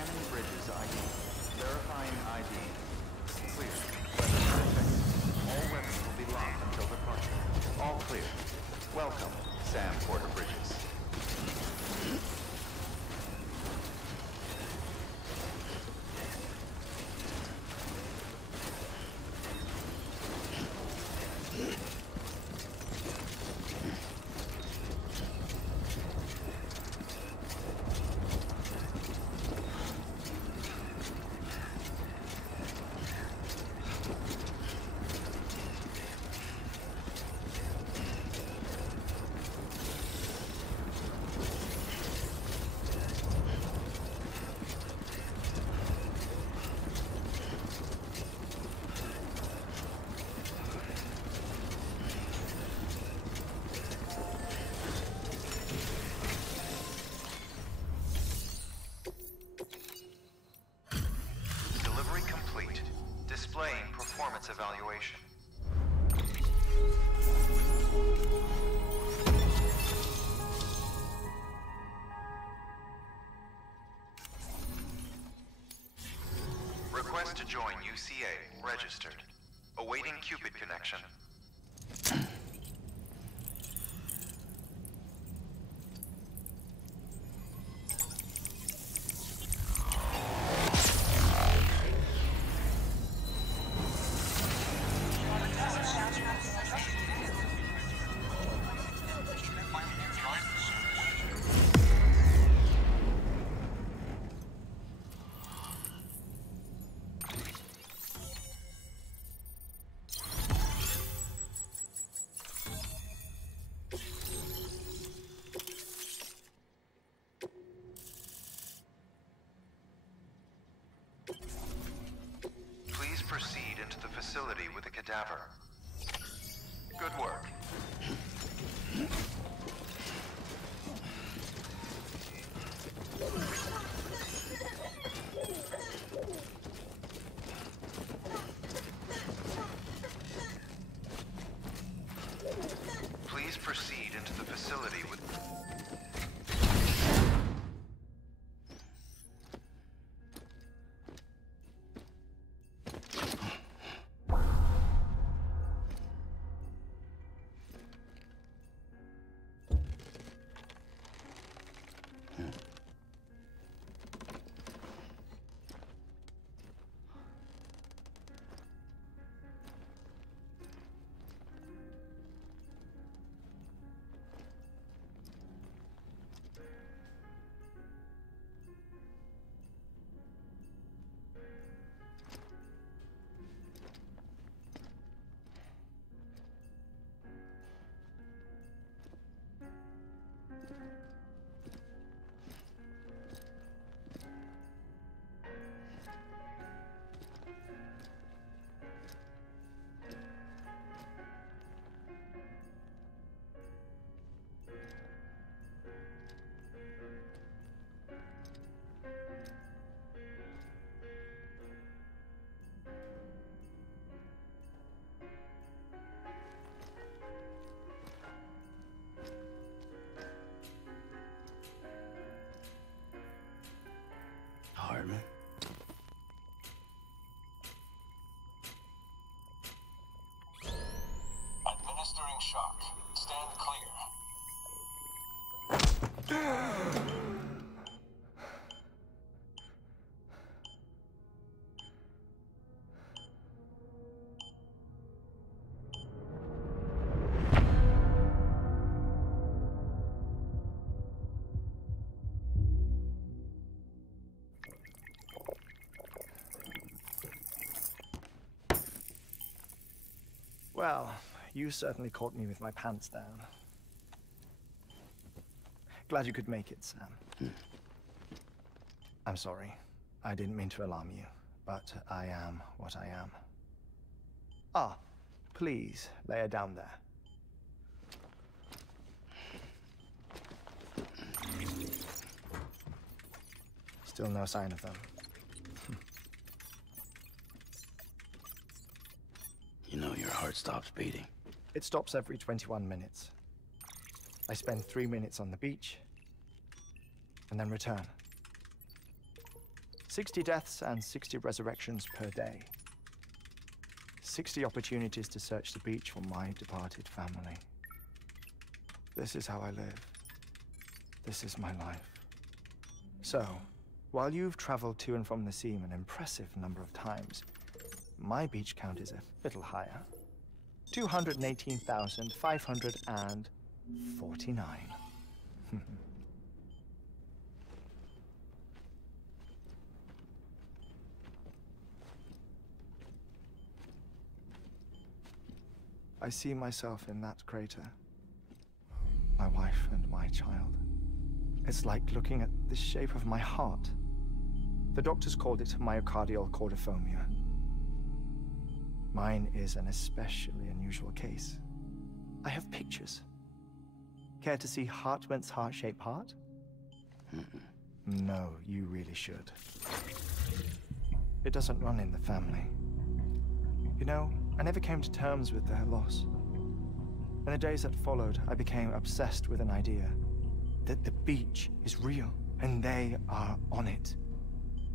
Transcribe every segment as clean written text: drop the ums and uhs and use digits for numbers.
Scanning bridges ID. Verifying ID. Clear. Weapons checked. All weapons will be locked until departure. All clear. Welcome, Sam Porter Bridges. Displaying performance evaluation. Request to join UCA. Registered. Awaiting Cupid connection. Please proceed into the facility with the cadaver. Good work. Please proceed into the facility with... Hartman. Administering shock. Stand clear. Well, you certainly caught me with my pants down. Glad you could make it, Sam. I'm sorry. I didn't mean to alarm you, but I am what I am. Ah, please, lay her down there. Still no sign of them. You know your heart stops beating. It stops every 21 minutes. I spend 3 minutes on the beach, and then return. 60 deaths and 60 resurrections per day. 60 opportunities to search the beach for my departed family. This is how I live. This is my life. So, while you've traveled to and from the scene an impressive number of times, my beach count is a little higher. 218,549. I see myself in that crater. My wife and my child. It's like looking at the shape of my heart. The doctors called it myocardial cordiformia. Mine is an especially unusual case. I have pictures. Care to see Hartmut's heart-shaped heart? No, you really should. It doesn't run in the family. You know, I never came to terms with their loss. In the days that followed, I became obsessed with an idea that the beach is real and they are on it.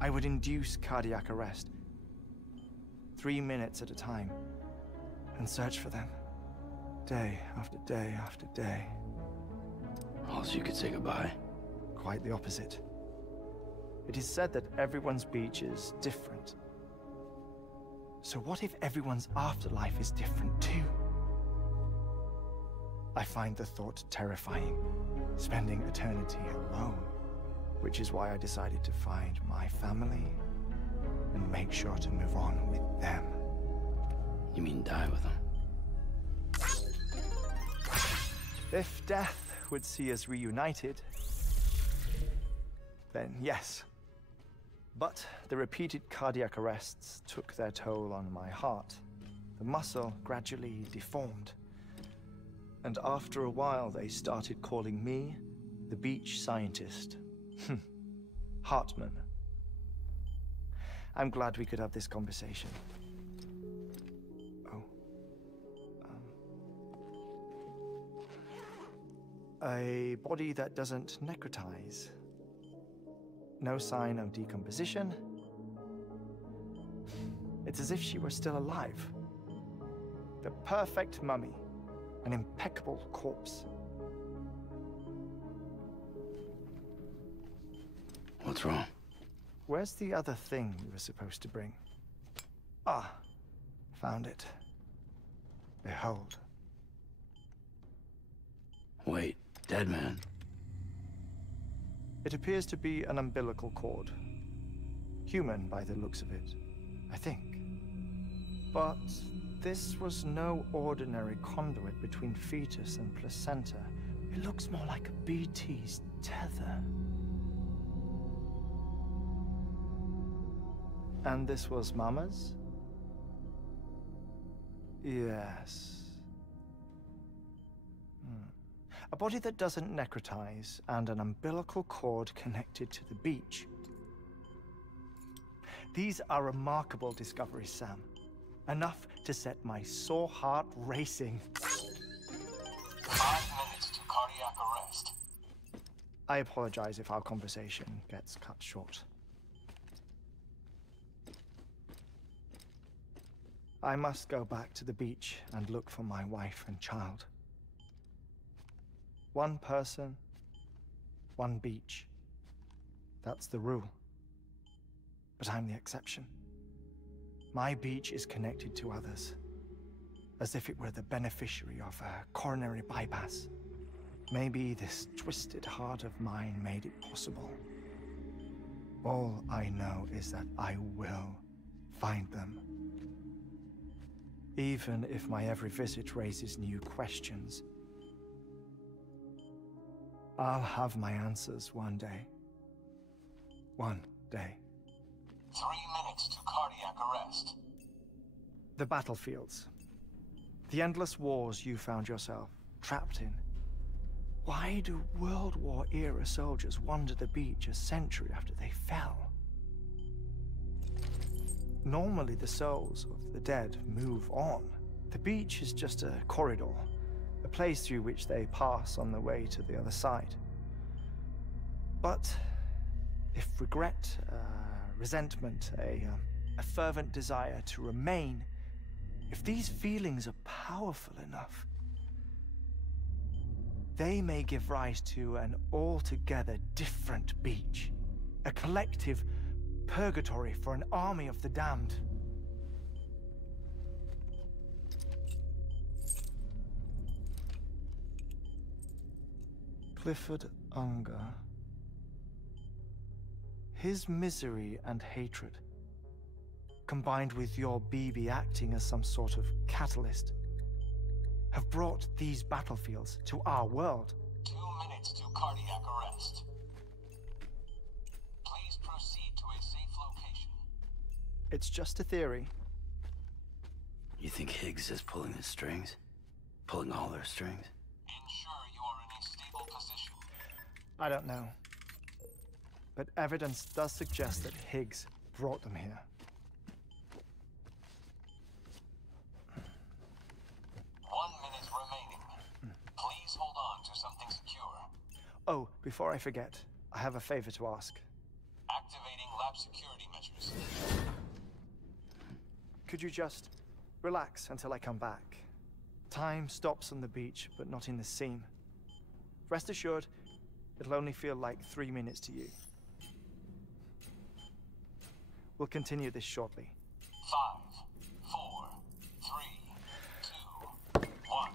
I would induce cardiac arrest, 3 minutes at a time, and search for them, day after day after day. Also, you could say goodbye. Quite the opposite. It is said that everyone's beach is different. So what if everyone's afterlife is different too? I find the thought terrifying, spending eternity alone, which is why I decided to find my family and make sure to move on with them. You mean die with them? If death would see us reunited, then yes. But the repeated cardiac arrests took their toll on my heart. The muscle gradually deformed. And after a while, they started calling me the beach scientist. Hartman. I'm glad we could have this conversation. Oh. A body that doesn't necrotize. No sign of decomposition. It's as if she were still alive. The perfect mummy. An impeccable corpse. What's wrong? Where's the other thing you were supposed to bring? Ah, found it. Behold. Wait, dead man. It appears to be an umbilical cord. Human by the looks of it, I think. But this was no ordinary conduit between fetus and placenta. It looks more like a BT's tether. And this was Mama's? Yes. A body that doesn't necrotize and an umbilical cord connected to the beach. These are remarkable discoveries, Sam. Enough to set my sore heart racing. 5 minutes to cardiac arrest. I apologize if our conversation gets cut short. I must go back to the beach and look for my wife and child. One person, one beach. That's the rule. But I'm the exception. My beach is connected to others, as if it were the beneficiary of a coronary bypass. Maybe this twisted heart of mine made it possible. All I know is that I will find them. Even if my every visit raises new questions, I'll have my answers one day. One day. 3 minutes to cardiac arrest. The battlefields. The endless wars you found yourself trapped in. Why do World War-era soldiers wander the beach a century after they fell? Normally the souls of the dead move on. The beach is just a corridor, a place through which they pass on the way to the other side. But if regret, resentment, a fervent desire to remain, if these feelings are powerful enough, they may give rise to an altogether different beach, a collective purgatory for an army of the damned. Clifford Unger. His misery and hatred, combined with your BB acting as some sort of catalyst, have brought these battlefields to our world. 2 minutes to cardiac arrest. Please proceed to a safe location. It's just a theory. You think Higgs is pulling the strings? Pulling all their strings? Ensure you are in a stable position. I don't know. But evidence does suggest that Higgs brought them here. 1 minute remaining. Please hold on to something secure. Oh, before I forget, I have a favor to ask. Activating lab security measures. Could you just relax until I come back? Time stops on the beach, but not in the scene. Rest assured, it'll only feel like 3 minutes to you. We'll continue this shortly. 5, 4, 3, 2, 1.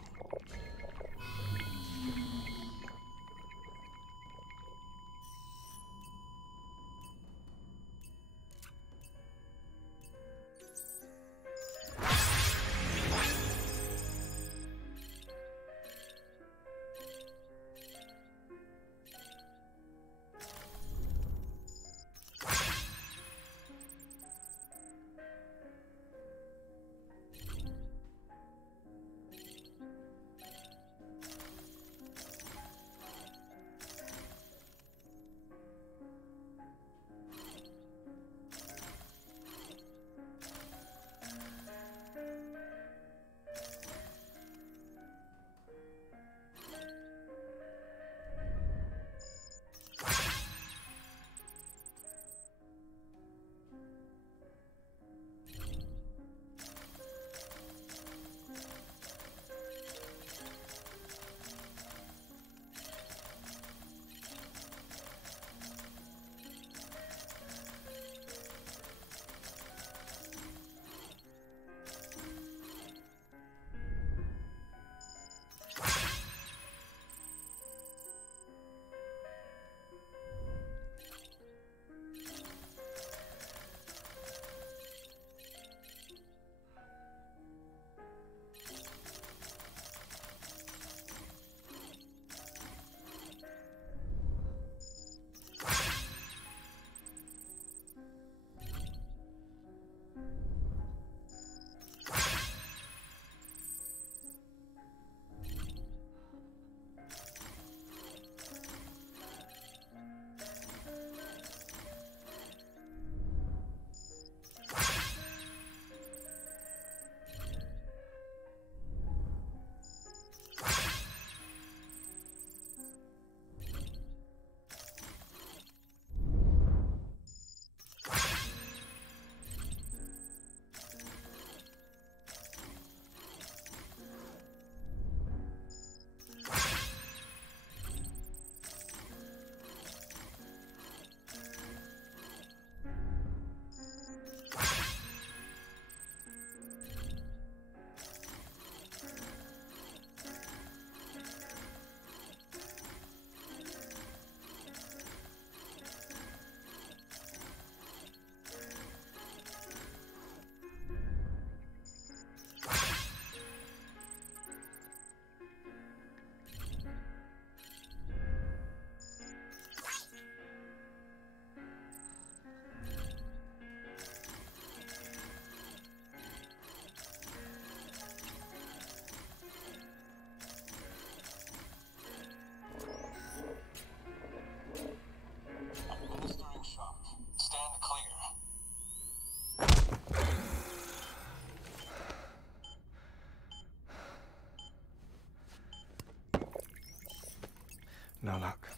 No luck.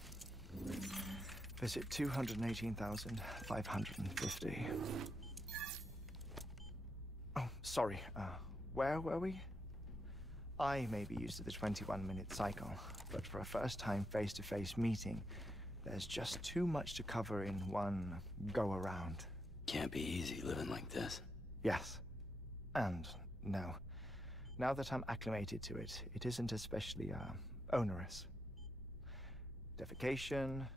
Visit 218,550. Oh, sorry. Where were we? I may be used to the 21-minute cycle, but for a first-time face-to-face meeting, there's just too much to cover in one go-around. Can't be easy living like this. Yes. And no. Now that I'm acclimated to it, it isn't especially, onerous. Defecation,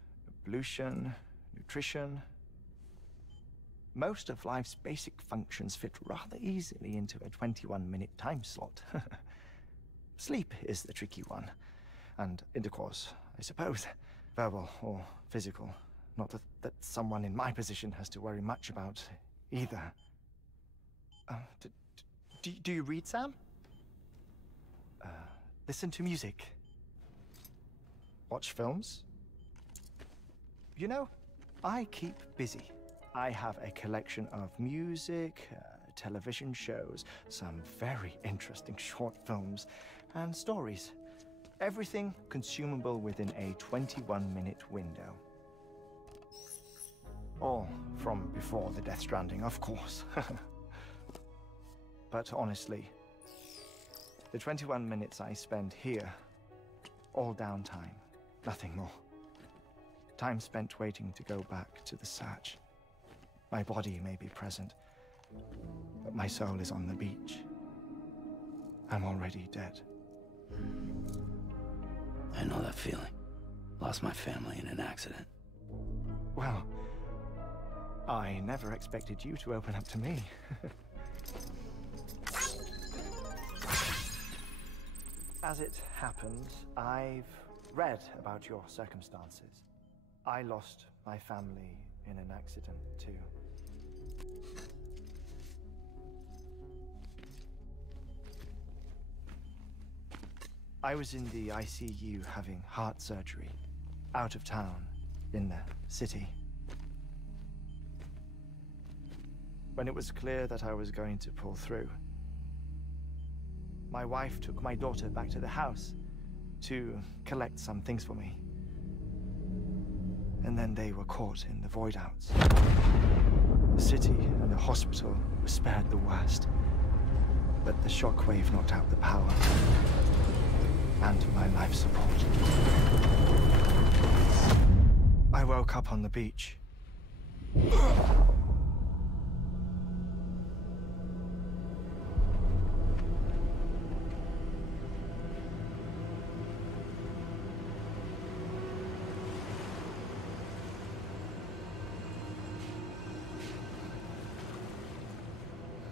pollution, nutrition. Most of life's basic functions fit rather easily into a 21-minute time slot. Sleep is the tricky one. And intercourse, I suppose. Verbal or physical. Not that someone in my position has to worry much about either. Do you read, Sam? Listen to music. Watch films? You know, I keep busy. I have a collection of music, television shows, some very interesting short films, and stories. Everything consumable within a 21-minute window. All from before the Death Stranding, of course. But honestly, the 21 minutes I spend here, all downtime, nothing more. Time spent waiting to go back to the search. My body may be present, but my soul is on the beach. I'm already dead. I know that feeling. Lost my family in an accident. Well, I never expected you to open up to me. As it happens, I've read about your circumstances. I lost my family in an accident, too. I was in the ICU having heart surgery, out of town, in the city. When it was clear that I was going to pull through, my wife took my daughter back to the house to collect some things for me. And then they were caught in the void outs. The city and the hospital were spared the worst, but the shockwave knocked out the power and my life support. I woke up on the beach.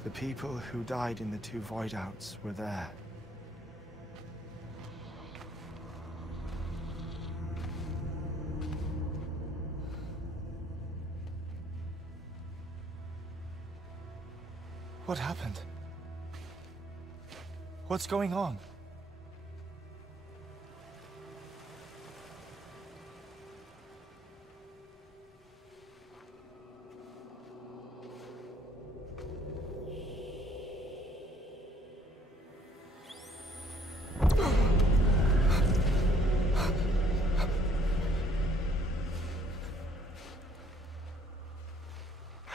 The people who died in the two void outs were there. What happened? What's going on?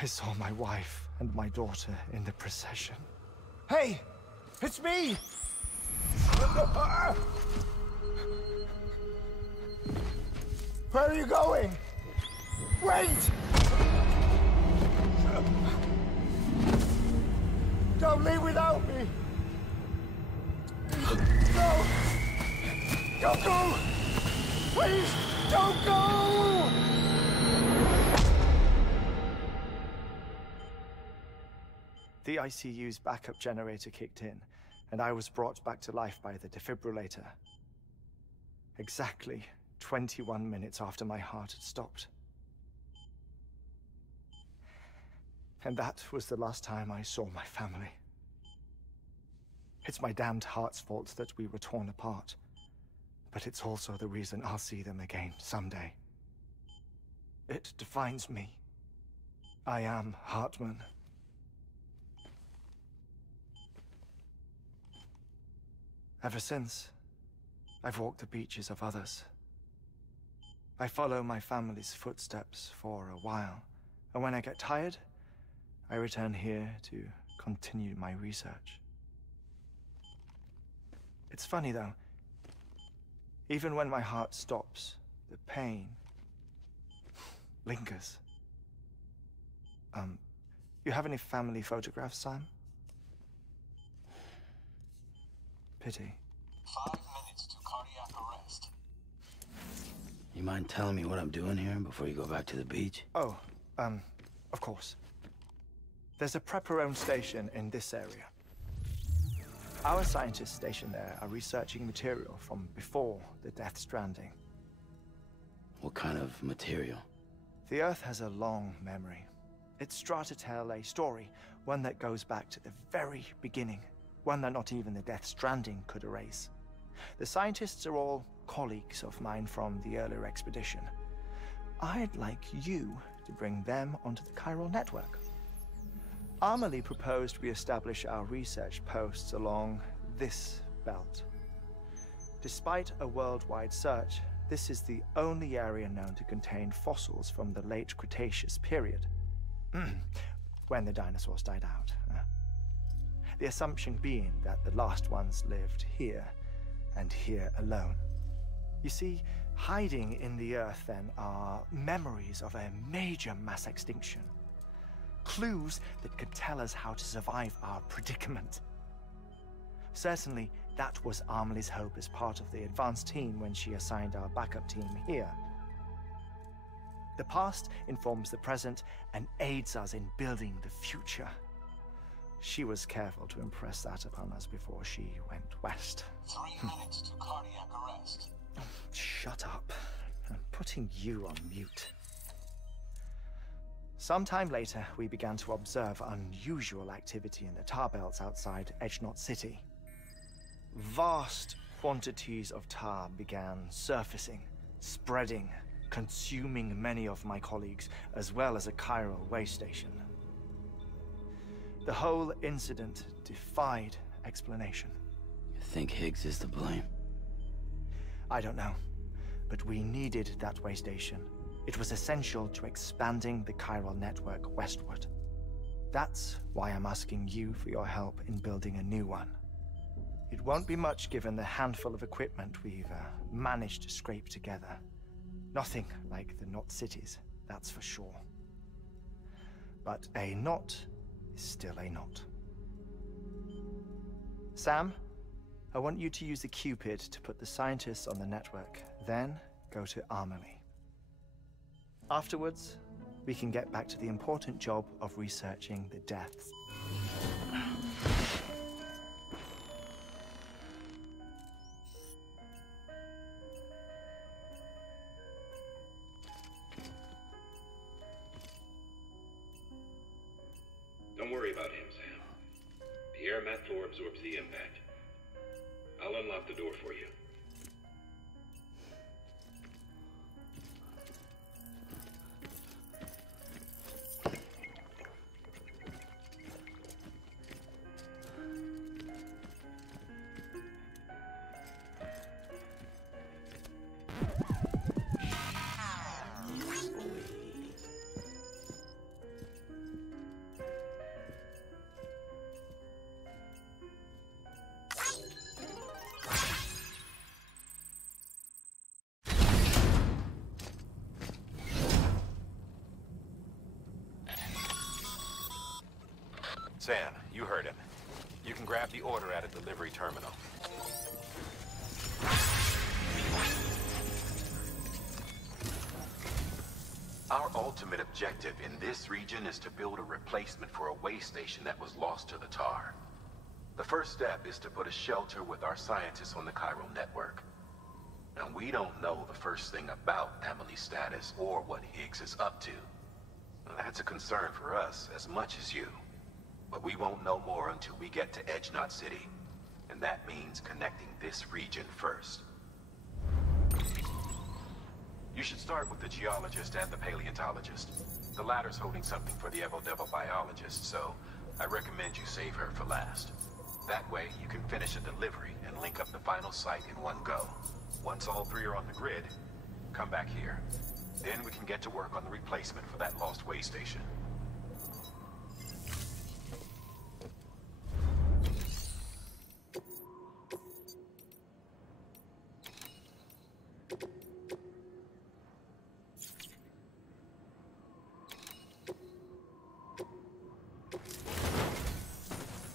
I saw my wife and my daughter in the procession. Hey! It's me! Where are you going? Wait! Don't leave without me! No! Don't go! Please, don't go! The ICU's backup generator kicked in, and I was brought back to life by the defibrillator. Exactly 21 minutes after my heart had stopped. And that was the last time I saw my family. It's my damned heart's fault that we were torn apart, but it's also the reason I'll see them again someday. It defines me. I am Hartman. Ever since, I've walked the beaches of others. I follow my family's footsteps for a while, and when I get tired, I return here to continue my research. It's funny though, even when my heart stops, the pain lingers. You have any family photographs, Sam? Pity. 5 minutes to cardiac arrest. You mind telling me what I'm doing here before you go back to the beach? Oh, of course. There's a prep-your-own station in this area. Our scientists stationed there are researching material from before the Death Stranding. What kind of material? The Earth has a long memory. It's trying to tell a story, one that goes back to the very beginning, one that not even the Death Stranding could erase. The scientists are all colleagues of mine from the earlier expedition. I'd like you to bring them onto the chiral network. Amelie proposed we establish our research posts along this belt. Despite a worldwide search, this is the only area known to contain fossils from the late Cretaceous period, when the dinosaurs died out. The assumption being that the last ones lived here, and here alone. You see, hiding in the Earth then are memories of a major mass extinction. Clues that could tell us how to survive our predicament. Certainly, that was Amelie's hope as part of the advanced team when she assigned our backup team here. The past informs the present and aids us in building the future. She was careful to impress that upon us before she went west. 3 minutes to cardiac arrest. Shut up. I'm putting you on mute. Sometime later, we began to observe unusual activity in the tar belts outside Edgenot City. Vast quantities of tar began surfacing, spreading, consuming many of my colleagues, as well as a chiral way station. The whole incident defied explanation. You think Higgs is to blame? I don't know, but we needed that way station. It was essential to expanding the chiral network westward. That's why I'm asking you for your help in building a new one. It won't be much given the handful of equipment we've managed to scrape together. Nothing like the knot cities, that's for sure. But a knot is still a knot. Sam, I want you to use the Cupid to put the scientists on the network, then go to Amelie. Afterwards, we can get back to the important job of researching the deaths. Don't worry about him, Sam. The air mat floor absorbs the impact. I'll unlock the door for you. San, you heard him. You can grab the order at a delivery terminal. Our ultimate objective in this region is to build a replacement for a way station that was lost to the tar. The first step is to put a shelter with our scientists on the chiral network. Now, we don't know the first thing about Amelie's status or what Higgs is up to. That's a concern for us as much as you. But we won't know more until we get to Edgenot City. And that means connecting this region first. You should start with the geologist and the paleontologist. The latter's holding something for the Evo-Devo biologist, so I recommend you save her for last. That way, you can finish a delivery and link up the final site in one go. Once all three are on the grid, Come back here. Then we can get to work on the replacement for that lost way station.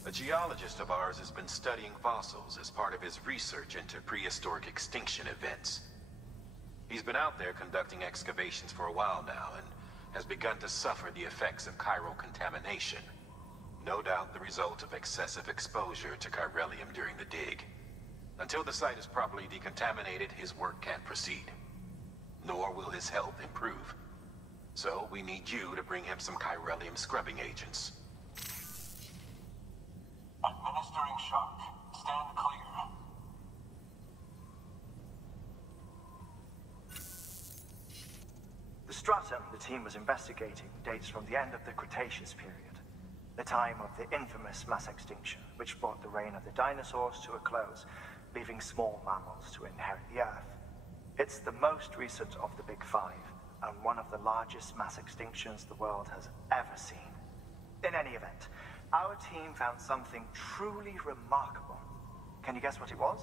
A geologist of ours has been studying fossils as part of his research into prehistoric extinction events. He's been out there conducting excavations for a while now and has begun to suffer the effects of chiral contamination. No doubt the result of excessive exposure to chiralium during the dig. Until the site is properly decontaminated, his work can't proceed. Nor will his health improve. So we need you to bring him some chiralium scrubbing agents. Administering shock. Stand clear. The stratum the team was investigating dates from the end of the Cretaceous period, the time of the infamous mass extinction, which brought the reign of the dinosaurs to a close, leaving small mammals to inherit the Earth. It's the most recent of the Big Five, and one of the largest mass extinctions the world has ever seen. In any event, our team found something truly remarkable. Can you guess what it was?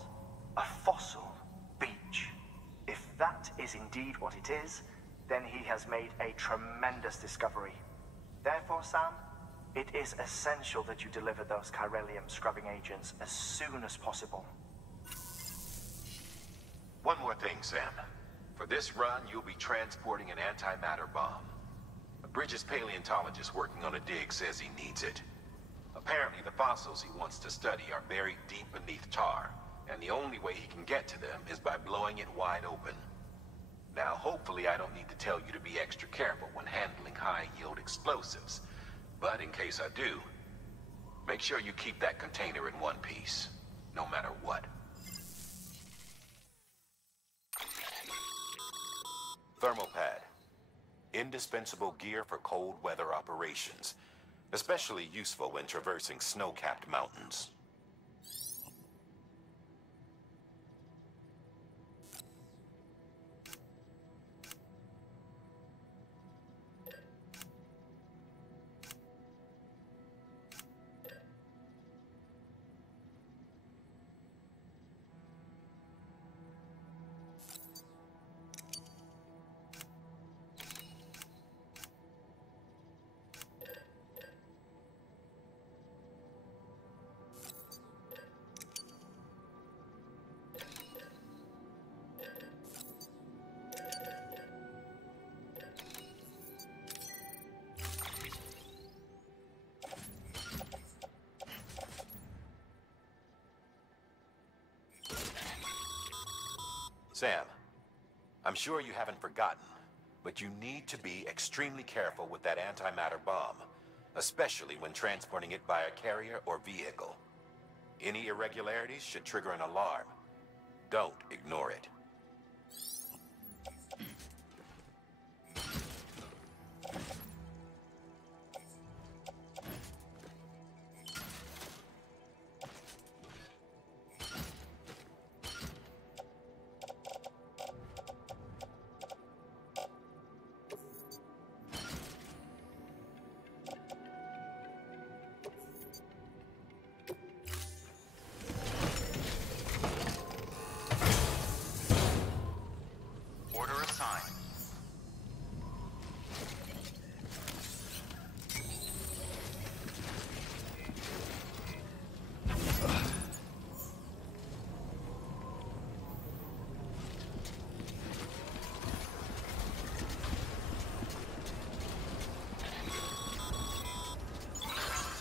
A fossil beach. If that is indeed what it is, then he has made a tremendous discovery. Therefore, Sam, it is essential that you deliver those chiralium scrubbing agents as soon as possible. One more thing, Sam. For this run, you'll be transporting an antimatter bomb. A Bridges paleontologist working on a dig says he needs it. Apparently, the fossils he wants to study are buried deep beneath tar, and the only way he can get to them is by blowing it wide open. Now, hopefully I don't need to tell you to be extra careful when handling high-yield explosives, but in case I do, make sure you keep that container in one piece, no matter what. Thermal pad. Indispensable gear for cold weather operations, especially useful when traversing snow-capped mountains. Sam, I'm sure you haven't forgotten, but you need to be extremely careful with that antimatter bomb, especially when transporting it by a carrier or vehicle. Any irregularities should trigger an alarm. Don't ignore it.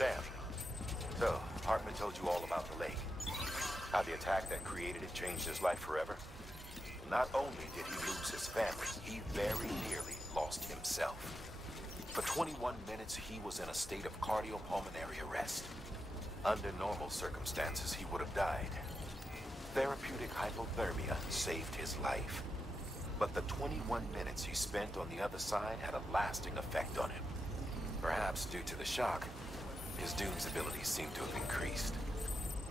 Sam, so Hartman told you all about the lake. How the attack that created it changed his life forever. Not only did he lose his family, he very nearly lost himself. For 21 minutes, he was in a state of cardiopulmonary arrest. Under normal circumstances, he would have died. Therapeutic hypothermia saved his life. But the 21 minutes he spent on the other side had a lasting effect on him. Perhaps due to the shock, his Doom's abilities seem to have increased.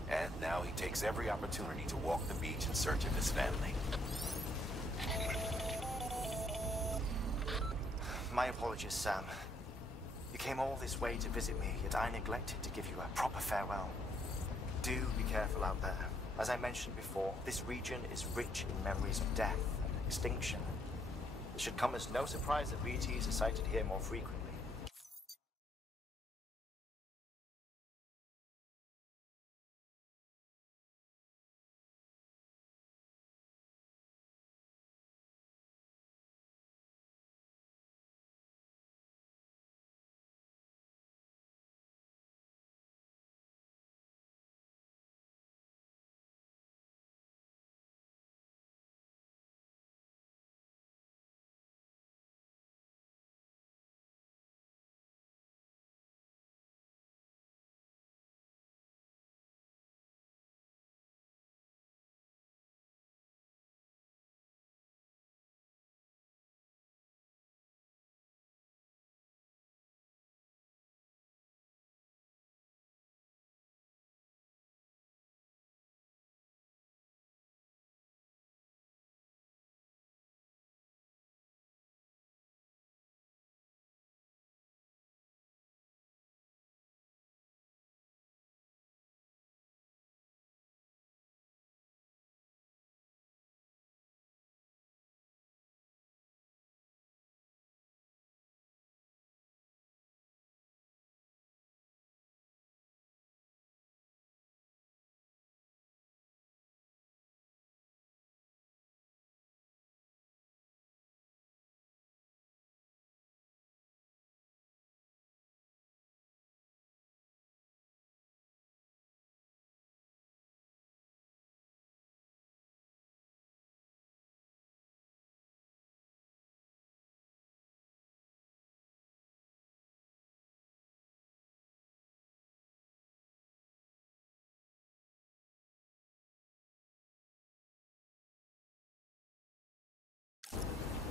And now he takes every opportunity to walk the beach in search of his family. My apologies, Sam. You came all this way to visit me, yet I neglected to give you a proper farewell. Do be careful out there. As I mentioned before, this region is rich in memories of death and extinction. It should come as no surprise that BTs are sighted here more frequently.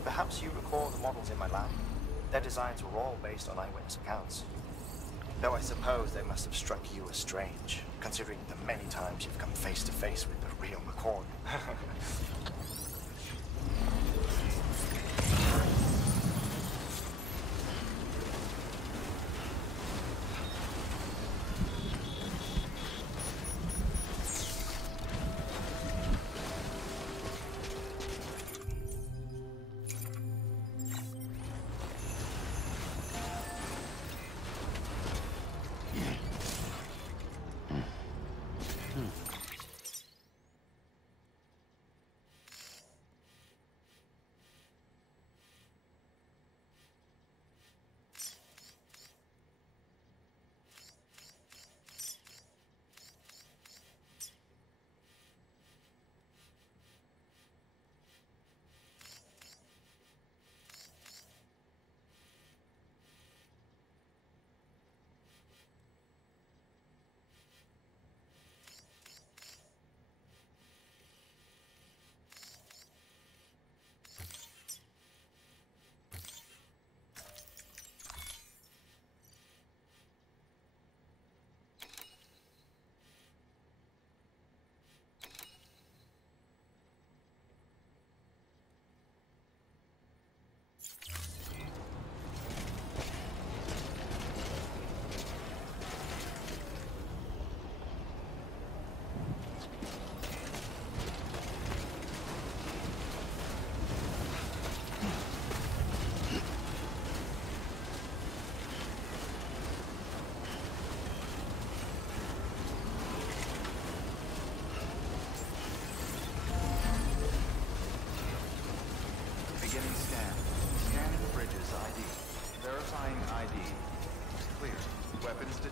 Perhaps you recall the models in my lab? Their designs were all based on eyewitness accounts. Though I suppose they must have struck you as strange, considering the many times you've come face to face with the real McCord.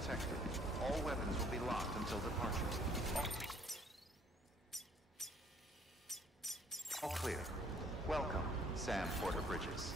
detected. All weapons will be locked until departure. All clear. Welcome, Sam Porter Bridges.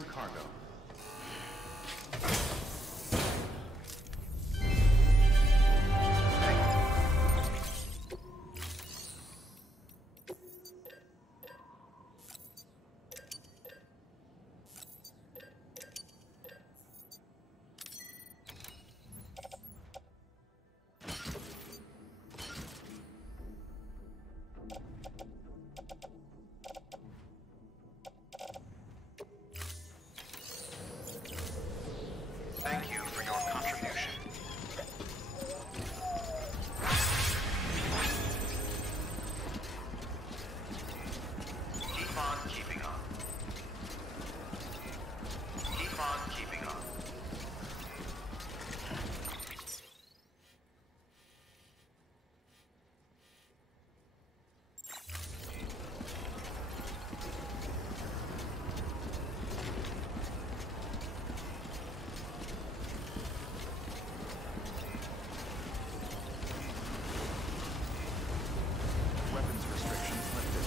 Delivering cargo. Thank you for your contribution. Keep on keeping on. Keep on keeping on. Weapons restrictions lifted.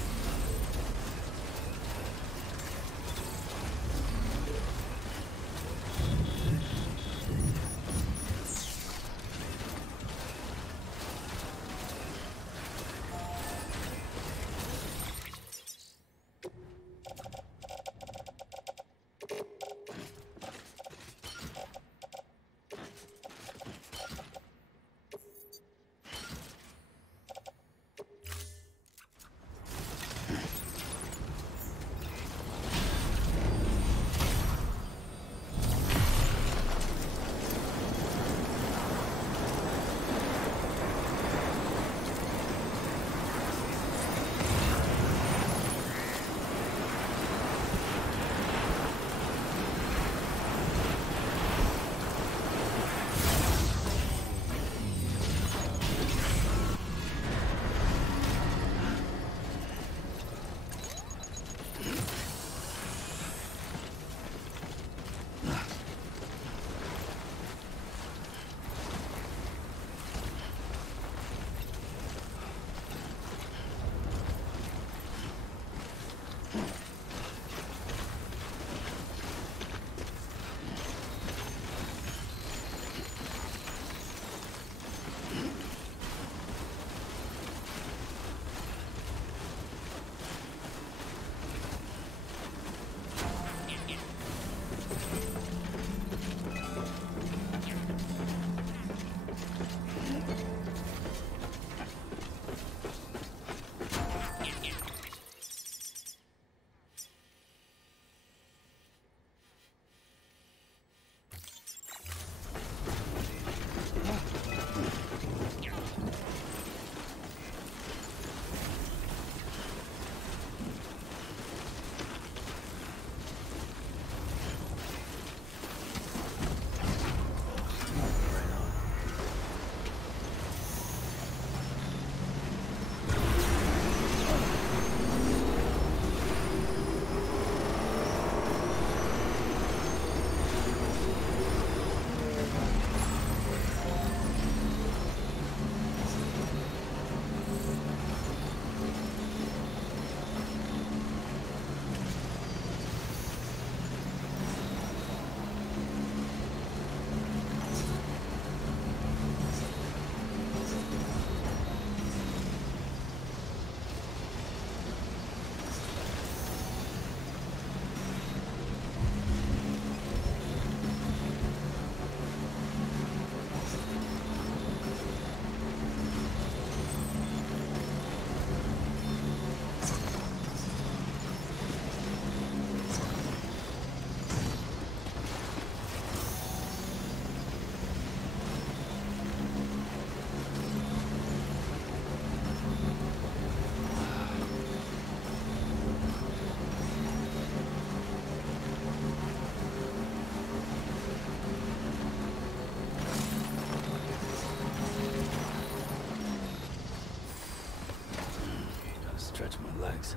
Stretch my legs.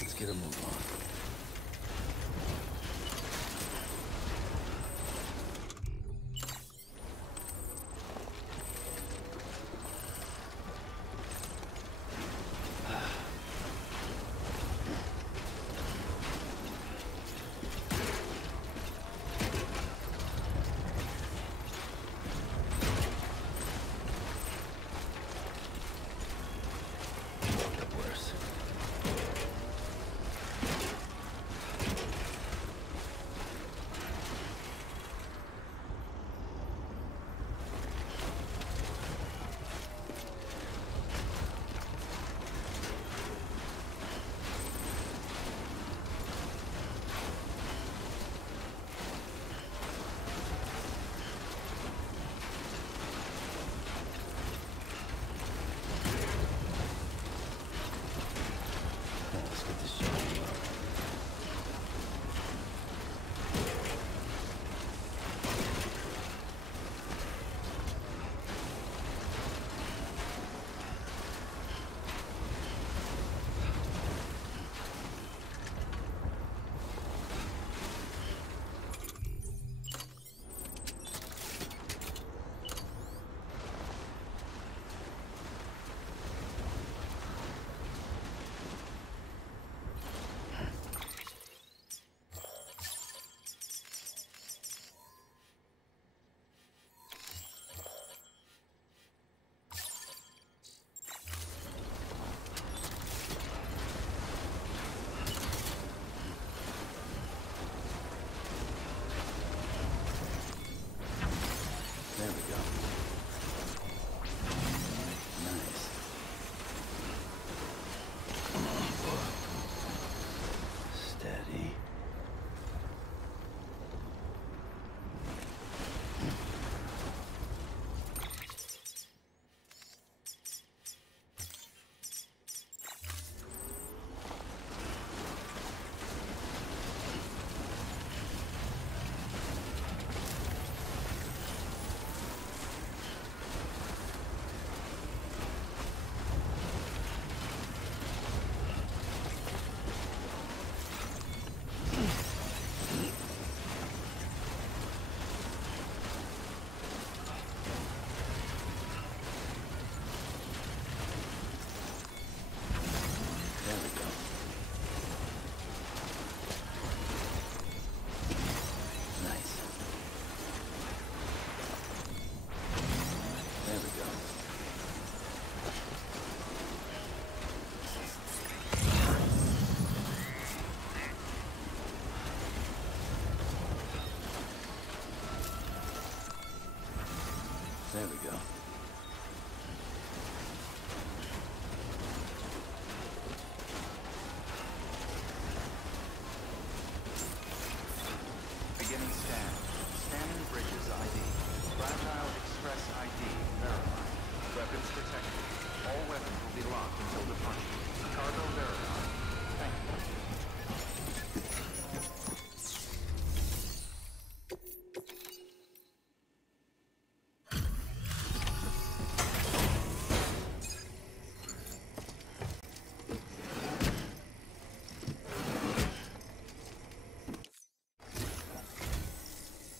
Let's get a move on. Worse. Let's get this shit over with. There we go. Nice. Come on, boy. Steady. There we go. Nice. There we go. There we go. Beginning scan. Scanning bridges ID. Fragile Express ID verified. Weapons detected. All weapons will be locked until departure. Cargo verified. Thank you.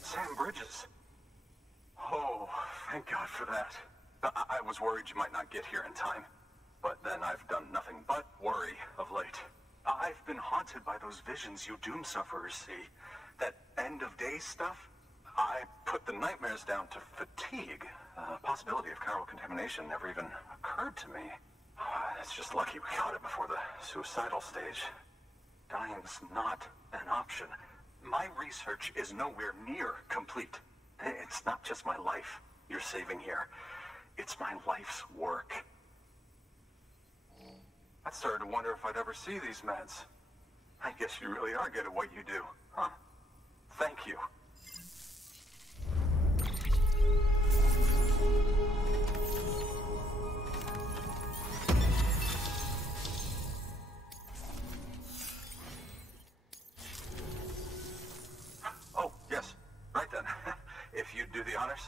Sam Bridges. Oh, thank God for that. I was worried you might not get here in time. But then I've done nothing but worry of late. I've been haunted by those visions you doom sufferers see. That end-of-day stuff. I put the nightmares down to fatigue. Possibility of chiral contamination never even occurred to me. It's just lucky we caught it before the suicidal stage. Dying's not an option. My research is nowhere near complete. It's not just my life you're saving here. It's my life's work. I started to wonder if I'd ever see these meds. I guess you really are good at what you do, huh? Thank you. Oh, yes. Right then. If you'd do the honors.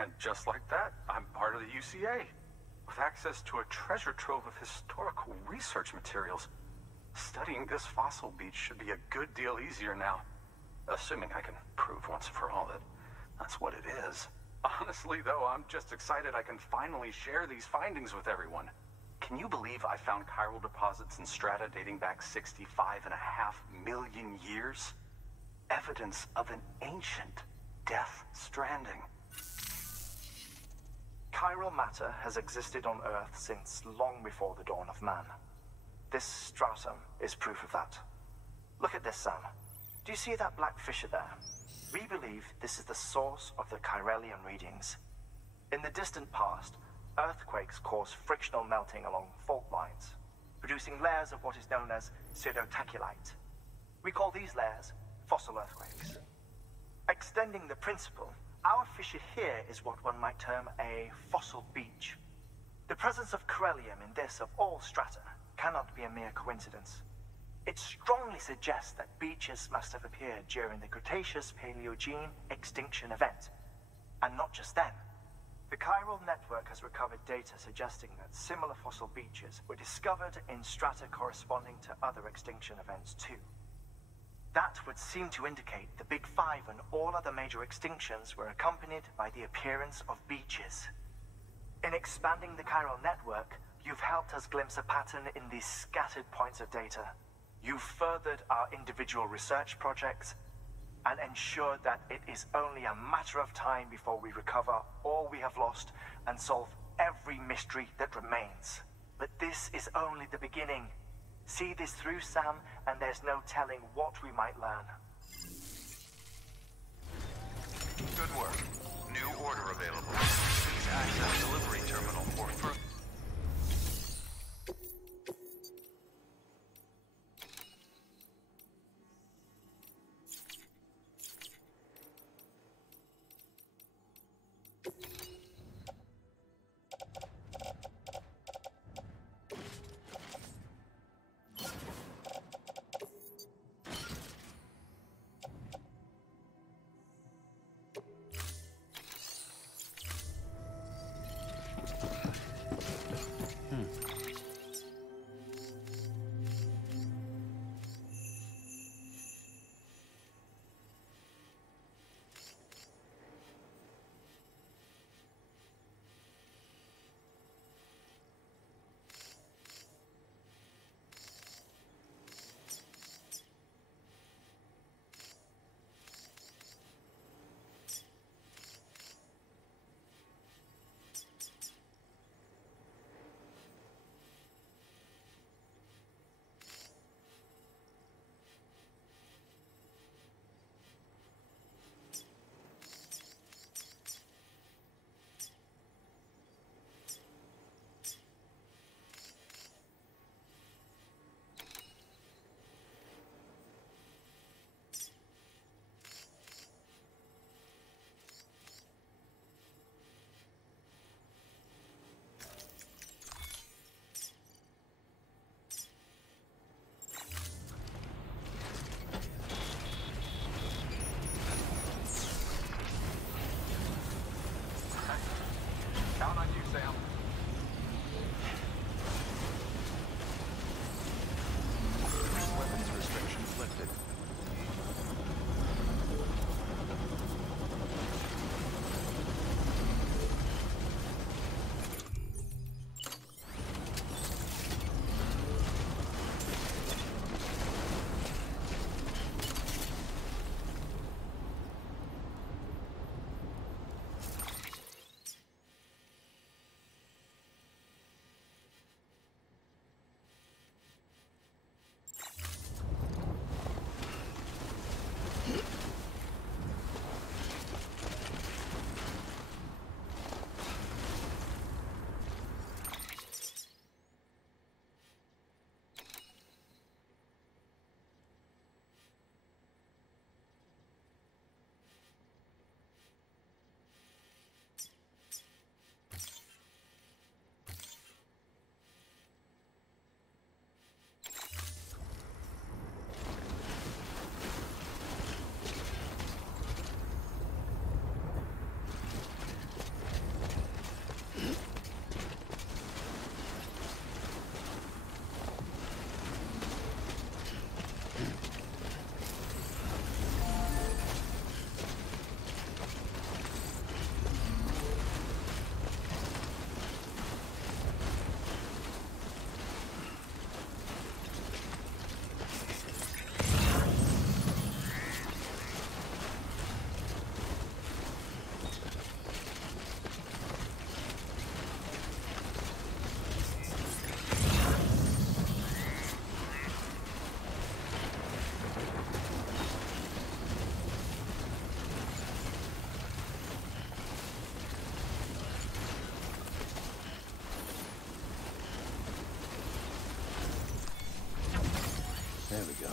And just like that, I'm part of the UCA, with access to a treasure trove of historical research materials. Studying this fossil beach should be a good deal easier now, assuming I can prove once for all that that's what it is. Honestly, though, I'm just excited I can finally share these findings with everyone. Can you believe I found chiral deposits in strata dating back 65.5 million years? Evidence of an ancient death stranding. Chiral matter has existed on Earth since long before the dawn of man. This stratum is proof of that. Look at this, Sam. Do you see that black fissure there? We believe this is the source of the Chiralian readings. In the distant past, earthquakes caused frictional melting along fault lines, producing layers of what is known as pseudotachylite. We call these layers fossil earthquakes. Extending the principle, our fissure here is what one might term a fossil beach. The presence of chiralium in this of all strata cannot be a mere coincidence. It strongly suggests that beaches must have appeared during the Cretaceous-Paleogene extinction event. And not just then. The chiral network has recovered data suggesting that similar fossil beaches were discovered in strata corresponding to other extinction events too. That would seem to indicate the Big Five and all other major extinctions were accompanied by the appearance of beaches. In expanding the chiral network, you've helped us glimpse a pattern in these scattered points of data. You've furthered our individual research projects and ensured that it is only a matter of time before we recover all we have lost and solve every mystery that remains. But this is only the beginning. See this through, Sam, and there's no telling what we might learn. Good work. New order available. Please access delivery terminal for further. go.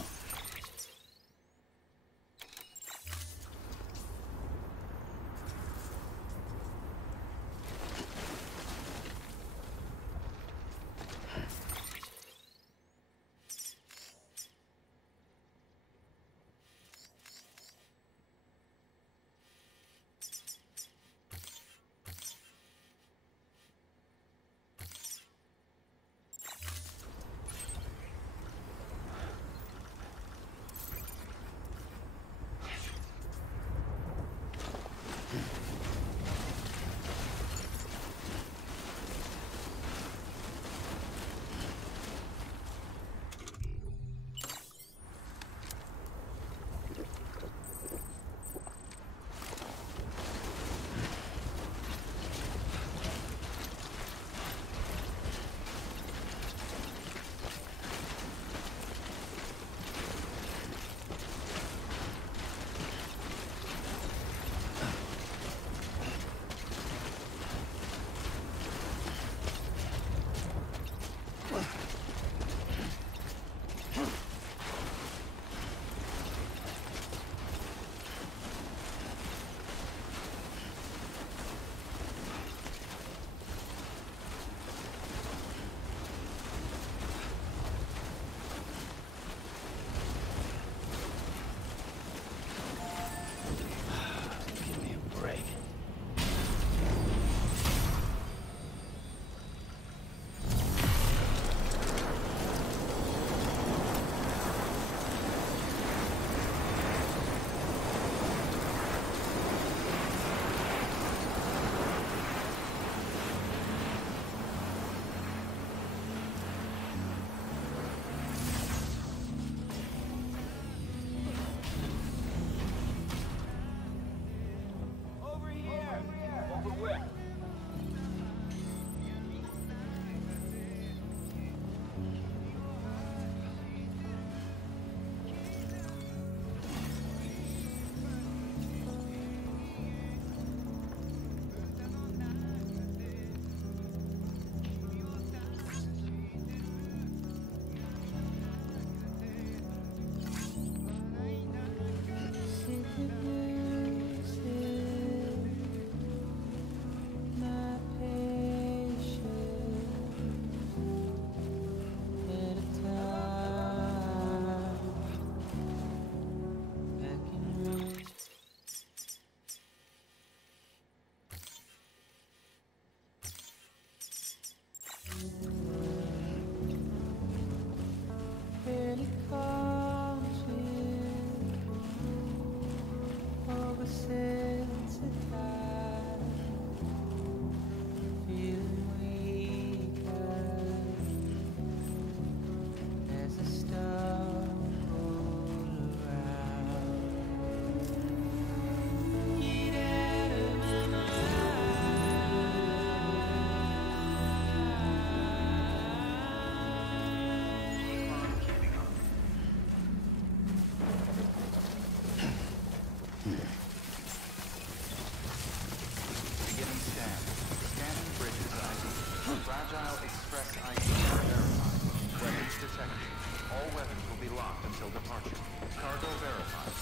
Fragile Express ID verified. Weapons detected. All weapons will be locked until departure. Cargo verified.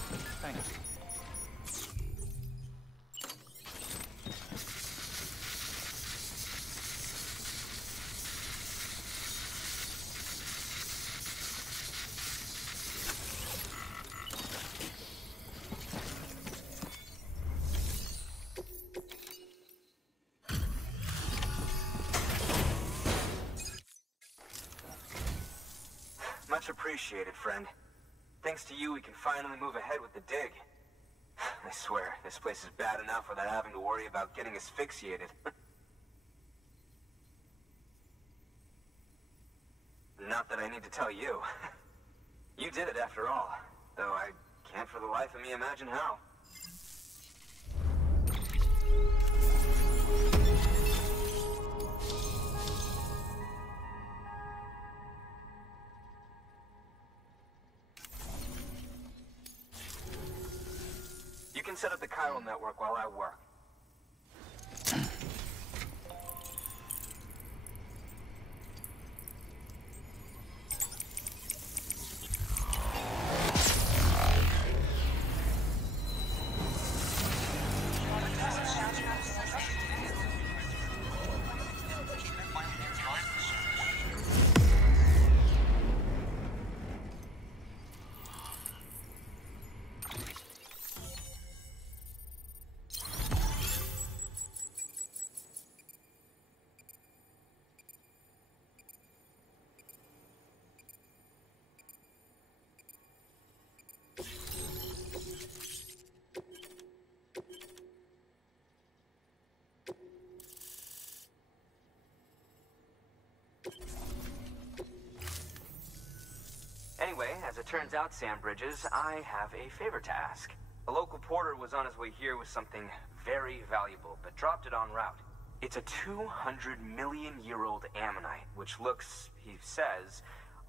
Thank you. Much appreciated, friend. Thanks to you, we can finally move ahead with the dig. I swear, this place is bad enough without having to worry about getting asphyxiated. Not that I need to tell you. You did it after all, though I can't for the life of me imagine how. You can set up the chiral network while I work. turns out, Sam Bridges, I have a favor to ask. A local porter was on his way here with something very valuable, but dropped it en route. It's a 200-million-year-old ammonite, which looks, he says,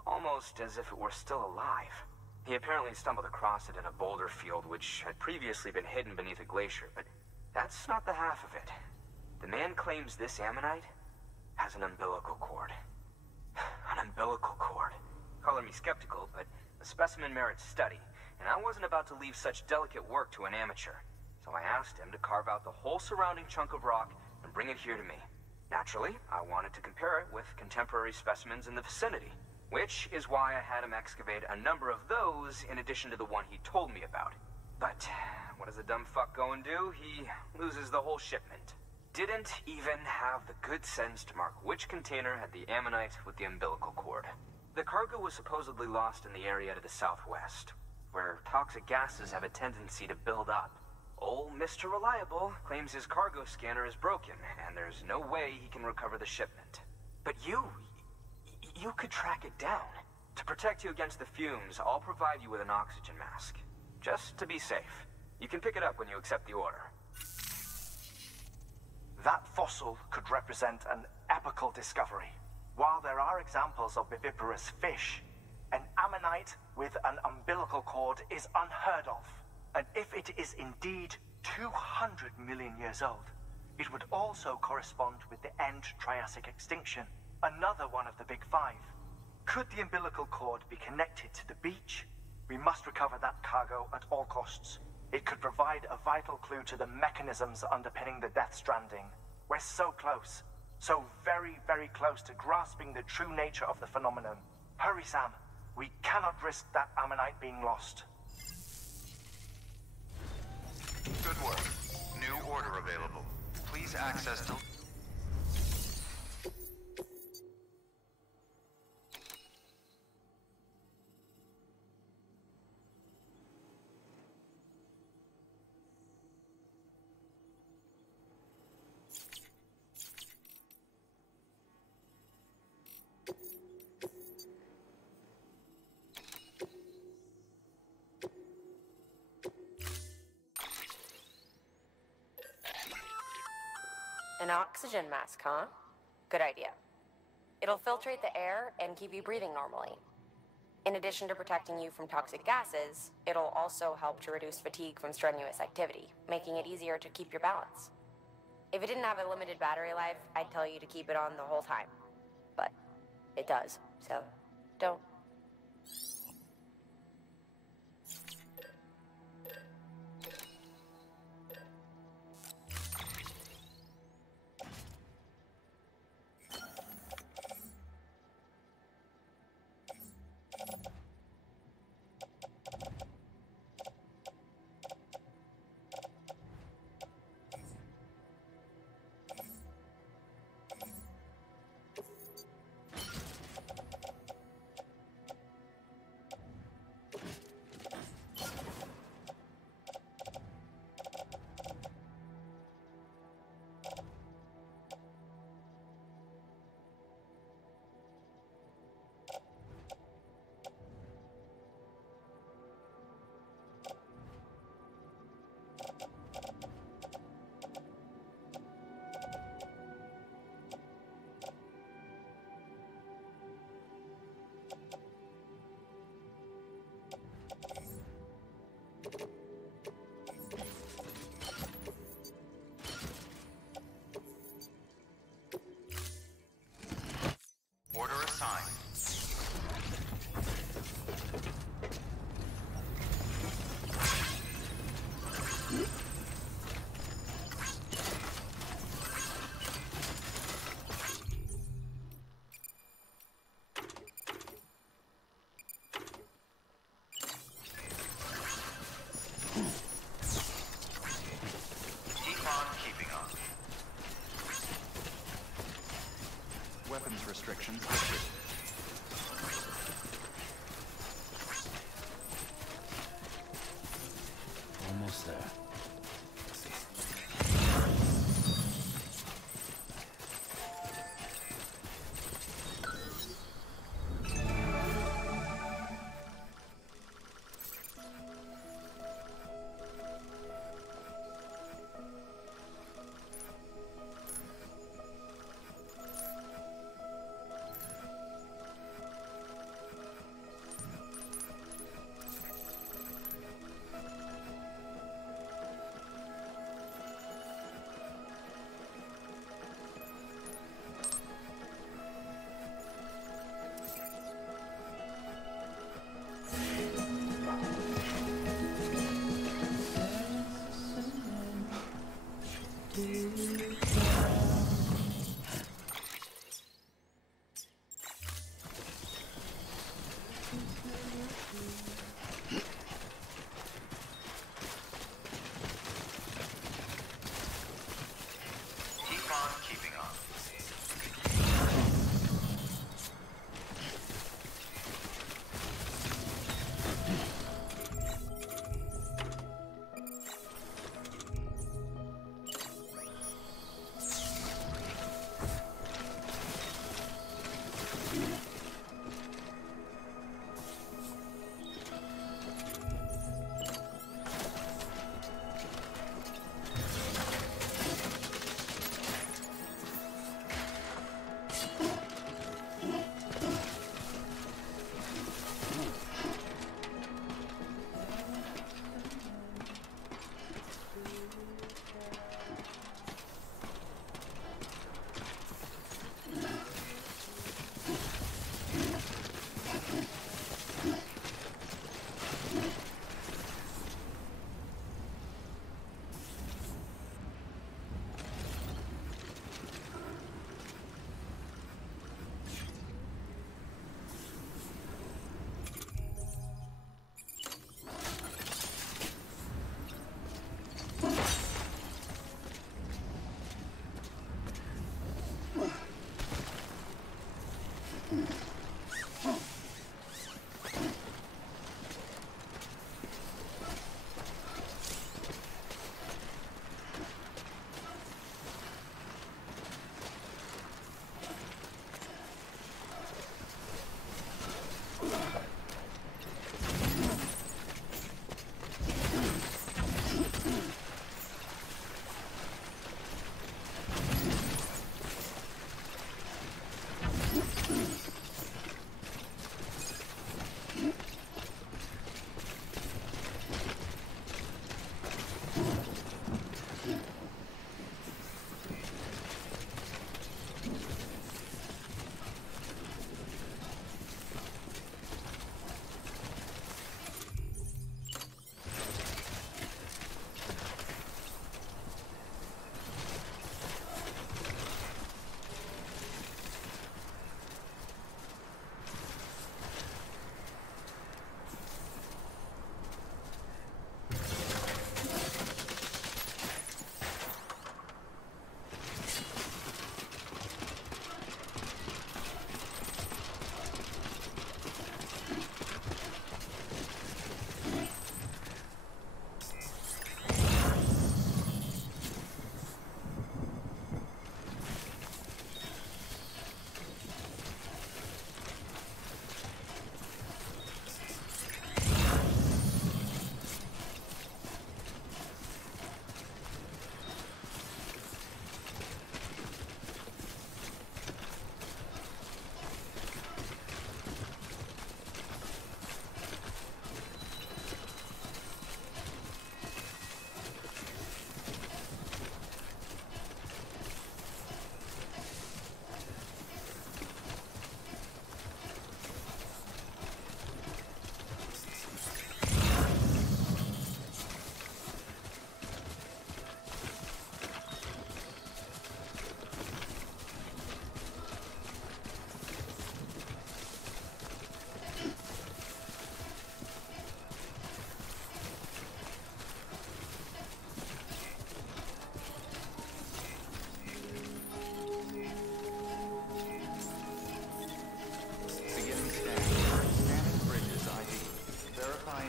almost as if it were still alive. He apparently stumbled across it in a boulder field, which had previously been hidden beneath a glacier, but that's not the half of it. The man claims this ammonite has an umbilical cord. An umbilical cord. Color me skeptical, but the specimen merits study, and I wasn't about to leave such delicate work to an amateur. So I asked him to carve out the whole surrounding chunk of rock and bring it here to me. Naturally, I wanted to compare it with contemporary specimens in the vicinity, which is why I had him excavate a number of those in addition to the one he told me about. But what does the dumb fuck go and do? He loses the whole shipment. Didn't even have the good sense to mark which container had the ammonite with the umbilical cord. The cargo was supposedly lost in the area to the southwest, where toxic gases have a tendency to build up. Old Mr. Reliable claims his cargo scanner is broken, and there's no way he can recover the shipment. But you could track it down. To protect you against the fumes, I'll provide you with an oxygen mask. Just to be safe. You can pick it up when you accept the order. That fossil could represent an epochal discovery. While there are examples of viviparous fish, an ammonite with an umbilical cord is unheard of. And if it is indeed 200 million years old, it would also correspond with the end Triassic extinction, another one of the big five. Could the umbilical cord be connected to the beach? We must recover that cargo at all costs. It could provide a vital clue to the mechanisms underpinning the Death Stranding. We're so close. So very, very close to grasping the true nature of the phenomenon. Hurry, Sam. We cannot risk that ammonite being lost. Good work. New order available. Please access the... An oxygen mask, huh? Good idea. It'll filtrate the air and keep you breathing normally. In addition to protecting you from toxic gases, it'll also help to reduce fatigue from strenuous activity, making it easier to keep your balance. If it didn't have a limited battery life, I'd tell you to keep it on the whole time. But it does, so don't. Order assigned. Keep on keeping on. Weapons restrictions lifted. Almost there.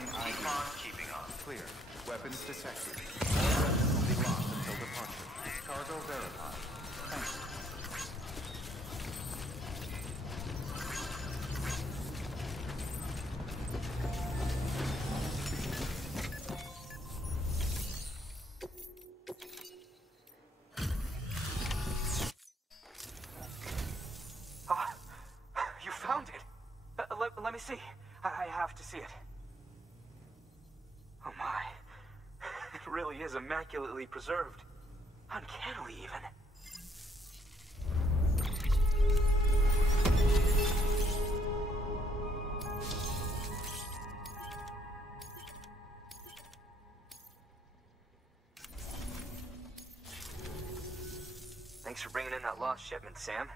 Scanning ID. Keep on keeping on. Clear. Weapons detected. All weapons will be locked until departure. Cargo verified. Thank you. You found it. Let me see. I have to see it. Oh my. It really is immaculately preserved. Uncannily, even. Thanks for bringing in that lost shipment, Sam.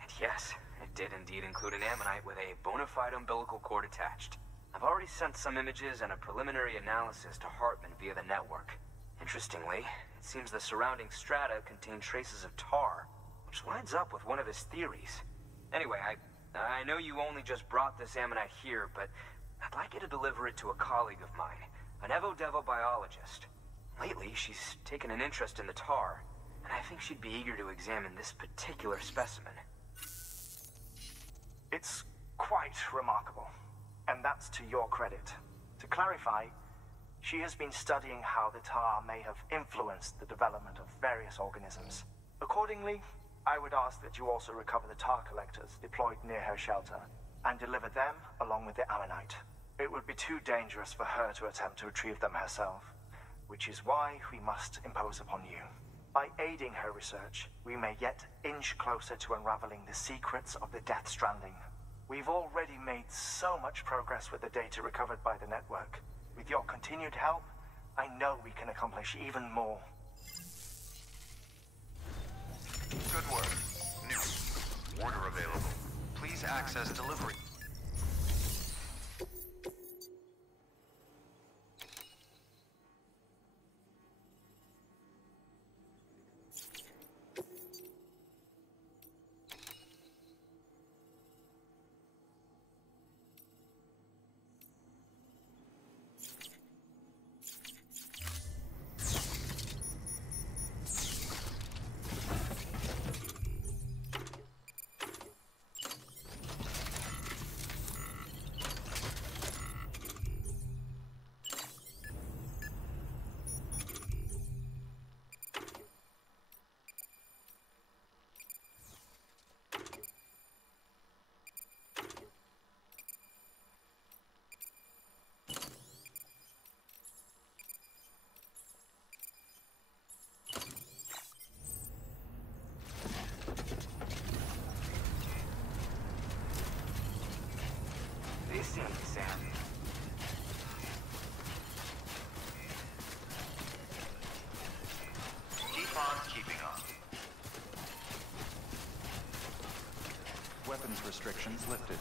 And yes, it did indeed include an ammonite with a bona fide umbilical cord attached. I've already sent some images and a preliminary analysis to Hartman via the network. Interestingly, it seems the surrounding strata contain traces of tar, which lines up with one of his theories. Anyway, I know you only just brought this ammonite here, but I'd like you to deliver it to a colleague of mine, an Evo-Devo biologist. Lately, she's taken an interest in the tar, and I think she'd be eager to examine this particular specimen. It's quite remarkable, and that's to your credit. To clarify, she has been studying how the tar may have influenced the development of various organisms. Accordingly, I would ask that you also recover the tar collectors deployed near her shelter and deliver them along with the ammonite. It would be too dangerous for her to attempt to retrieve them herself, which is why we must impose upon you. By aiding her research, we may yet inch closer to unraveling the secrets of the Death Stranding. We've already made so much progress with the data recovered by the network. With your continued help, I know we can accomplish even more. Good work. New. Order available. Please access delivery. See, Sam. Keep on keeping on. Weapons restrictions lifted.